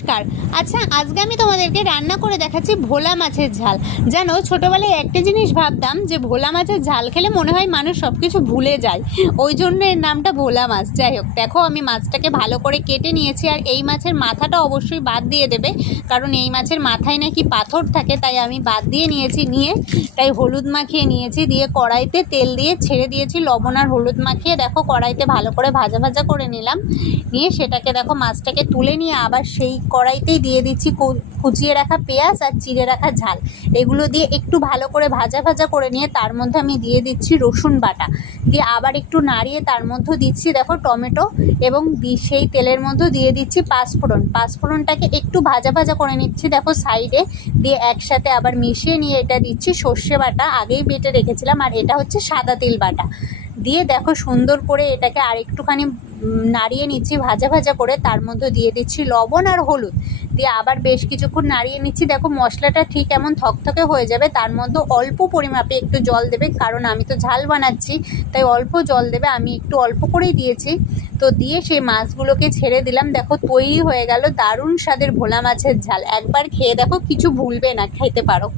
নমস্কার। আচ্ছা, আজকে আমি তোমাদেরকে রান্না করে দেখাচ্ছি ভোলা মাছের ঝাল। জানো, ছোটোবেলায় একটা জিনিস ভাবতাম যে ভোলা মাছের ঝাল খেলে মনে হয় মানুষ সব কিছু ভুলে যায়, ওই জন্য এর নামটা ভোলা মাছ। যাই হোক, দেখো আমি মাছটাকে ভালো করে কেটে নিয়েছি। আর এই মাছের মাথাটা অবশ্যই বাদ দিয়ে দেবে, কারণ এই মাছের মাথায় নাকি পাথর থাকে, তাই আমি বাদ দিয়ে নিয়েছি। তাই হলুদ মাখিয়ে নিয়েছি, দিয়ে কড়াইতে তেল দিয়ে ছেড়ে দিয়েছি, লবণ আর হলুদ মাখিয়ে দেখো কড়াইতে ভালো করে ভাজা ভাজা করে নিলাম। নিয়ে সেটাকে দেখো মাছটাকে তুলে নিয়ে আবার সেই কড়াইতেই দিয়ে দিচ্ছি কুচিয়ে রাখা পেঁয়াজ আর চিড়ে রাখা ঝাল। এগুলো দিয়ে একটু ভালো করে ভাজা ভাজা করে নিয়ে তার মধ্যে আমি দিয়ে দিচ্ছি রসুন বাটা, দিয়ে আবার একটু নাড়িয়ে তার মধ্যে দিচ্ছি দেখো টমেটো, এবং সেই তেলের মধ্যে দিয়ে দিচ্ছি পাঁচফোড়নটাকে একটু ভাজা ভাজা করে নিচ্ছি দেখো সাইডে, দিয়ে একসাথে আবার মিশিয়ে নিয়ে এটা দিচ্ছি সর্ষে বাটা, আগেই বেটে রেখেছিলাম, আর এটা হচ্ছে সাদা তেল বাটা। দিয়ে দেখো সুন্দর করে এটাকে আর একটুখানি নাড়িয়ে নিচ্ছি ভাজা ভাজা করে, তার মধ্যে দিয়ে দিচ্ছি লবণ আর হলুদ, দিয়ে আবার বেশ কিছুক্ষণ নাড়িয়ে নিচ্ছি। দেখো মশলাটা ঠিক এমন থকথকে হয়ে যাবে, তার মধ্যে অল্প পরিমাপে একটু জল দেবে, কারণ আমি তো ঝাল বানাচ্ছি তাই অল্প জল দেবে, আমি একটু অল্প করেই দিয়েছি। তো দিয়ে সেই মাছগুলোকে ছেড়ে দিলাম। দেখো তৈরি হয়ে গেল দারুণ স্বাদের ভোলা মাছের ঝাল। একবার খেয়ে দেখো, কিছু ভুলবে না, খেতে পারো।